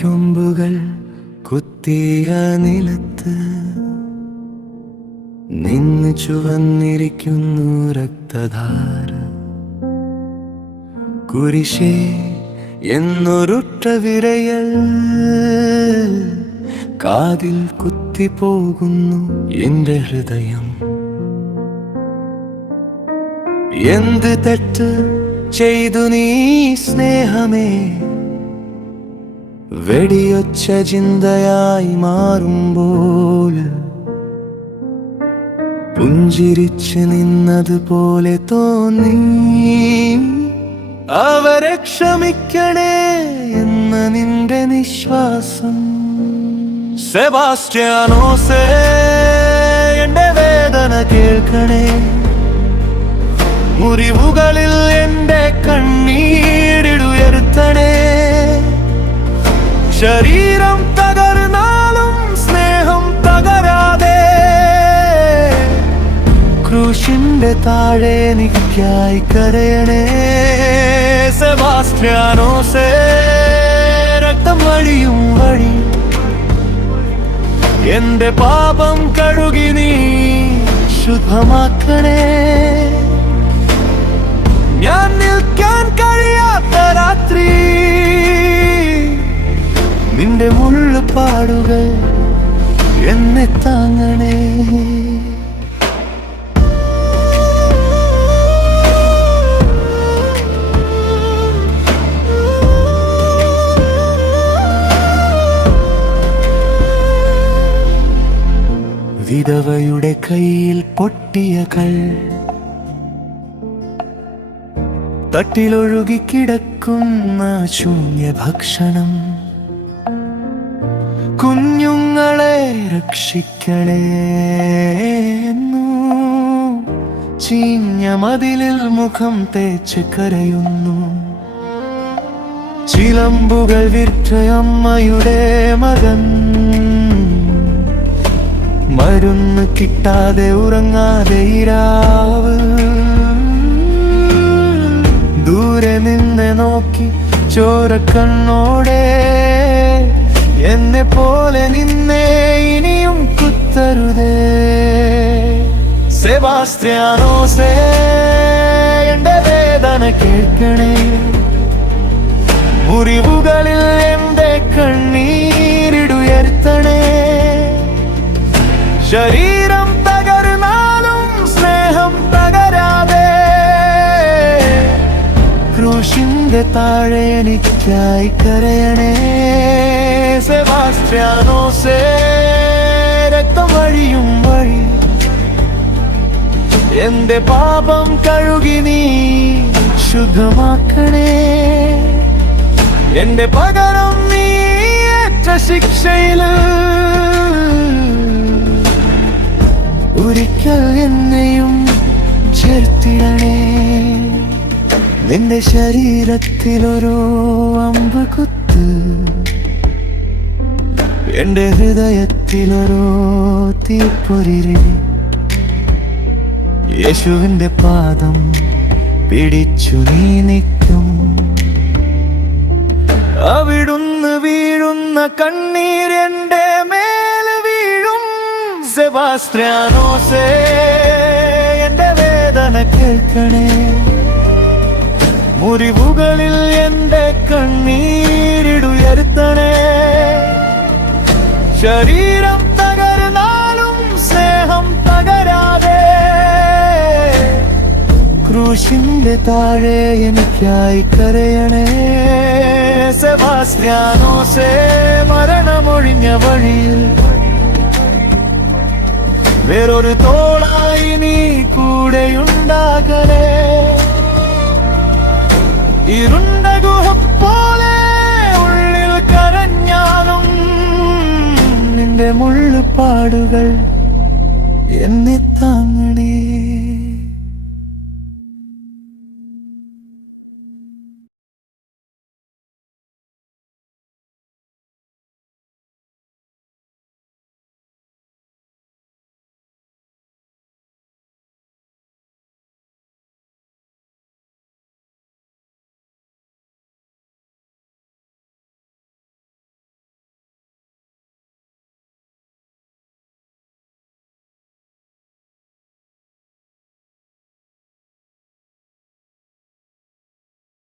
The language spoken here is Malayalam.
കൊമ്പുകൾ കുത്തിയ നിലത്ത് നിന്ന് ചുവന്നിരിക്കുന്നു രക്തധാര. കുരിശേ എന്നൊരുട്ട വിരയൽ കാതിൽ കുത്തിപ്പോകുന്നു എന്റെ ഹൃദയം. എന്ത് തെറ്റ് ചെയ്തു നീ സ്നേഹമേ, വെടിയൊച്ച ചിന്തയായി മാറുമ്പോൾ പുഞ്ചിരിച്ച് നിന്നതുപോലെ തോന്നി. അവരെ ക്ഷമിക്കണേ എന്ന നിന്റെ നിശ്വാസം. സെബാസ്റ്റ്യാനോസേ, എന്റെ വേദന കേൾക്കണേ. മുറിവുകളിൽ എന്റെ കണ്ണീരിടുയർത്തണേ. ശരീരം തകർന്നാലും സ്നേഹം തകരാതെ ക്രൂശിന്റെ താഴെ എനിക്കായി കരയണേ. സെബാസ്റ്റ്യാനോസേ, രക്തം വഴിയും വഴി എന്റെ പാപം കഴുകി നീ ശുദ്ധമാക്കണേ. ഞാൻ നിൽക്കാൻ കഴിയാത്ത രാത്രി നിന്റെ മുള്ളുപാടുകൾ എന്നെ താങ്ങണേ. വിധവയുടെ കയ്യിൽ പൊട്ടിയ കൽ, തട്ടിലൊഴുകിക്കിടക്കുന്ന ശൂന്യ ഭക്ഷണം. കുഞ്ഞുങ്ങളെ രക്ഷിക്കണേ എന്നു ചീഞ്ഞ മതിലിൽ മുഖം തേച്ച് കരയുന്നു. ചിലമ്പുകൾ വിറ്റ അമ്മയുടെ മകൻ, മരുന്ന് കിട്ടാതെ ഉറങ്ങാതെ ഇരാവ്. ദൂരെ നിന്ന് നോക്കി ചോരക്കണ്ണോടെ എന്നെ പോലെ നിന്നെ ഇനിയും കുത്തരുതേ. സെബാസ്റ്റ്യാനോസേ, എന്റെ വേദന കേൾക്കണേ. മുറിവുകളിൽ എന്റെ കണ്ണീരിടുയർത്തണേ. ശരീരം തകർന്നാലും സ്നേഹം തകരാതെ ക്രൂശിന്റെ താഴെ എനിക്കായി കരയണേ. സെബാസ്റ്റ്യാനോസേ, രക്തം വഴിയും വഴി എന്റെ പാപം കഴുകി നീ ശുദ്ധമാക്കണേ. എന്റെ പകരം നീ ഏറ്റ ശിക്ഷയിൽ ഒരിക്കൽ എന്നെയും ചേർത്തിടണേ. നിന്റെ ശരീരത്തിലൊരു അമ്പ് കുത്ത്, എന്റെ ഹൃദയത്തിലൊരു തീപ്പൊരിരി. യേശുവിന്റെ പാദം പിടിച്ചു നീ നിൽക്കും. അവിടുന്ന് വീഴുന്ന കണ്ണീർ എന്റെ മേൽ വീഴും. സെബാസ്റ്റ്യാനോസേ, എന്റെ വേദന കേൾക്കണേ. മുറിവുകളിൽ എന്റെ കണ്ണീരിടുയർത്തണേ. ശരീരം തകർന്നാലും സ്നേഹം തകരാതെ ക്രൂശിന്റെ താഴെ എനിക്കായി കരയണേ. സെബാസ്റ്റ്യാനോസേ, മരണമൊഴിഞ്ഞ വഴിയിൽ വേറൊരു തോളായി നീ കൂടെയുണ്ടാകലേ. ഇരുണ്ട ഗുഹ പോലെ ഉള്ളിൽ കരഞ്ഞാലും നിന്റെ മുള്ളുപാടുകൾ എന്നെ താങ്ങണേ.